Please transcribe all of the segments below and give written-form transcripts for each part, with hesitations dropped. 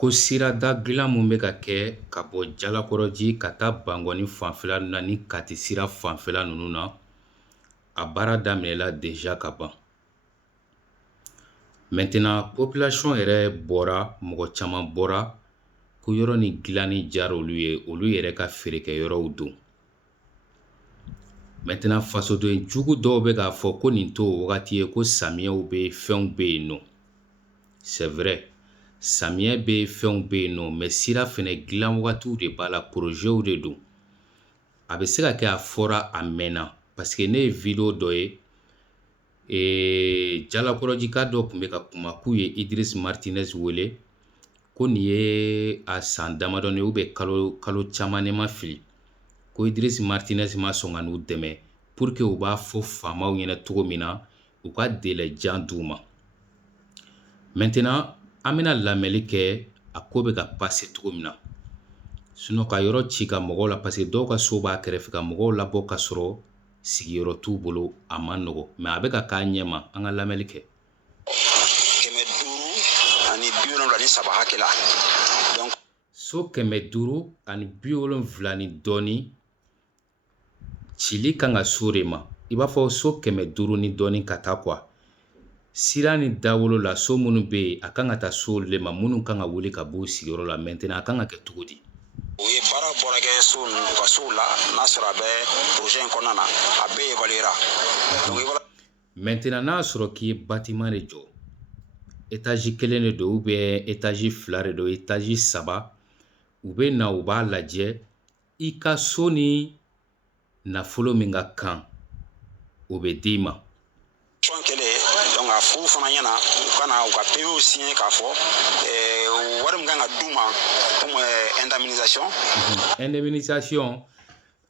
Ko sirada dilan mun bɛ ka kɛ ka bɔ Jalakɔrɔji ka taa Bangɔni fanfɛla na ni Kati sira fanfɛla ninnu na, a baara daminɛla déjà ka ban. Maintenant population yɛrɛ bɔra, mɔgɔ caman bɔra ko yɔrɔ ni dilanni diyara olu ye, olu yɛrɛ ka feerekɛ yɔrɔw don. Maintenant fasoden jugu dɔw bɛ k'a fɔ ko nin t'o wagati ye, ko samiyɛw bɛ yen, fɛnw bɛ yen nɔ. C'est vrai. Samiyɛ bɛ yen, fɛnw bɛ yen nɔ, mais sira fɛnɛ dilan wagatiw de b'a la, projets de don. A bɛ se ka kɛ a fɔra a mɛnna parce que ne ye video dɔ ye, Jalakɔrɔjika dɔ tun bɛ ka kuma k'u ye Idris Martinez wele ko nin ye a san damadɔni ye ou bien kalo caman ne ma fili, ko Idris Martinez ma sɔn ka n'u dɛmɛ pour que u b'a fɔ faamaw ɲɛna cogo min na u ka délai jan d'u ma. Maintenant an bɛna lamɛnli kɛ a ko bɛ ka passer cogo min na. Sinon ka yɔrɔ ci ka mɔgɔw la parce que dɔw ka so b'a kɛrɛfɛ, ka mɔgɔw labɔ ka sɔrɔ sigiyɔrɔ t'u bolo, a ma nɔgɔn, mais a bɛ ka k'a ɲɛma. An ka lamɛnli kɛ. 573 hakɛ la. Donc so 570 ni dɔɔni cili kan ka so de ma. I b'a fɔ so 500 ni dɔɔni ka taa quoi. Sira ni dawolo la so minnu bɛ yen, a kan ka taa so de ma minnu kan ka wuli ka b'u sigiyɔrɔ la. Maintenant a kan ka kɛ cogo di? u ye baara bɔra kɛ so ninnu ka sow la n'a sɔrɔ a bɛ projet in kɔnɔna na, a bɛɛ évaluera. Maintenant n'a sɔrɔ k'i ye bâtiment de jɔ, étage 1 de don ou bien étage 2 de don, étage 3, u bɛ na u b'a lajɛ i ka so ni nafolo min ka kan o bɛ d'i ma. Kɛlen donc a f'u fana ɲɛna u ka na u ka PV signé k'a fɔ wari min kan ka d'u ma comme indemnisation. Indemnisation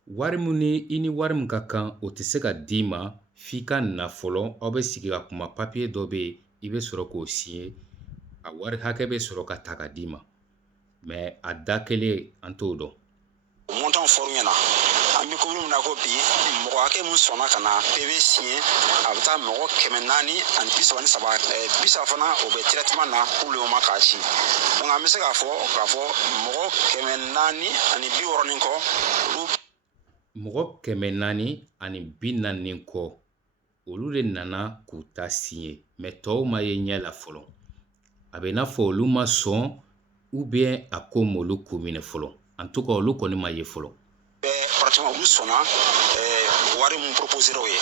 wari mun ni i ni wari min ka kan o tɛ se ka d'i ma f'i ka na fɔlɔ, aw bɛ sigi ka kuma, papier dɔ bɛ yen i bɛ sɔrɔ k'o signer, a wari hakɛ bɛ sɔrɔ ka ta ka d'i ma, mais a da kelen an t'o dɔn. Montant fɔr'u ɲɛna, an bɛ commune min na ko bi mɔgɔ hakɛ min sɔnna ka na PV signer a bɛ taa mɔgɔ 433 bisa fana o bɛ traitement na pour le moment k'a ci. Donc an bɛ se k'a fɔ mɔgɔ 440 kɔ olu mɔgɔ 440 kɔ olu de nana k'u ta signer, mais tɔw ma ye ɲɛ la fɔlɔ. A bɛ i n'a fɔ olu ma sɔn ou bien a ko m'olu ko minɛ fɔlɔ. En tout cas olu kɔni ma ye fɔlɔ. Pratiquement olu sɔnna wari mun proposé o ye.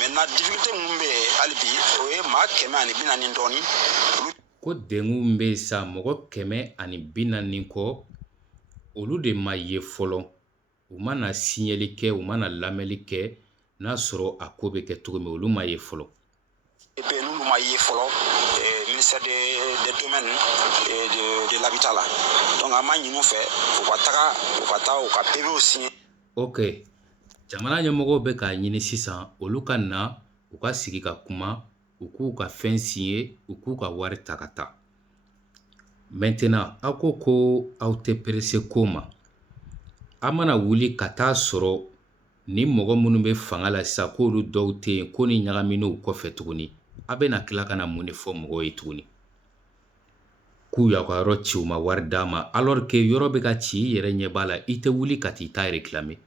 Maintenant difficulté mun bɛ hali bi o ye maa 440 dɔɔni. Ko dengun bɛ sa mɔgɔ 440 kɔ olu de ma ye fɔlɔ. U mana signeli kɛ, u mana lamɛnli kɛ, n'a sɔrɔ a ko bɛ kɛ cogo min olu ma ye fɔlɔ. Et puis n'olu ma ye fɔlɔ ministère des domaines et de l'habitat la. Donc an b'a ɲini u fɛ u ka taa u ka PV signer. Ok, jamana ɲɛmɔgɔw bɛ k'a ɲini sisan olu ka na u ka sigi ka kuma, u k'u ka fɛn signer, u k'u ka wari ta ka taa. Maintenant aw ko aw tɛ pressé ko ma. A mana wuli ka taa sɔrɔ ni mɔgɔ minnu bɛ fanga la sisan k'olu dɔw tɛ yen, ko ni ɲagaminen kɔfɛ tuguni, a bɛna tila ka na mun de fɔ mɔgɔw ye tuguni? K'u y'aw ka yɔrɔ ci u ma wari d'a ma alors que yɔrɔ bɛ ka ci i yɛrɛ ɲɛ b'a la, i tɛ wuli ka t'i ta réclamer.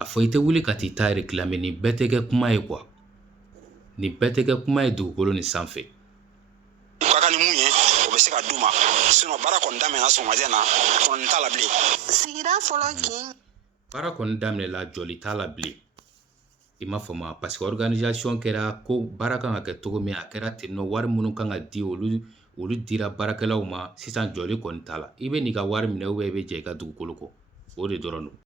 A fɔ i tɛ wuli ka t'i ta réclamer nin bɛɛ tɛ kɛ kuma ye quoi. Nin bɛɛ tɛ kɛ kuma ye dugukolo nin sanfɛ. U ka kan ni mun ye o bɛ se ka d'u ma sinon baara kɔni daminɛna sɔgɔmada na kɔni t'a la bilen. Sigida fɔlɔ kin baara kɔni daminɛla jɔli t'a la bilen. I m'a faamu parce que organisation kɛra ko baara kan ka kɛ cogo min a kɛra ten nɔ, wari minnu kan ka di olu dira baarakɛlaw ma, sisan jɔli kɔni t'a la. I bɛ n'i ka wari minɛ ou bien i bɛ jɛ i ka dugukolo kɔ, o de dɔrɔn don.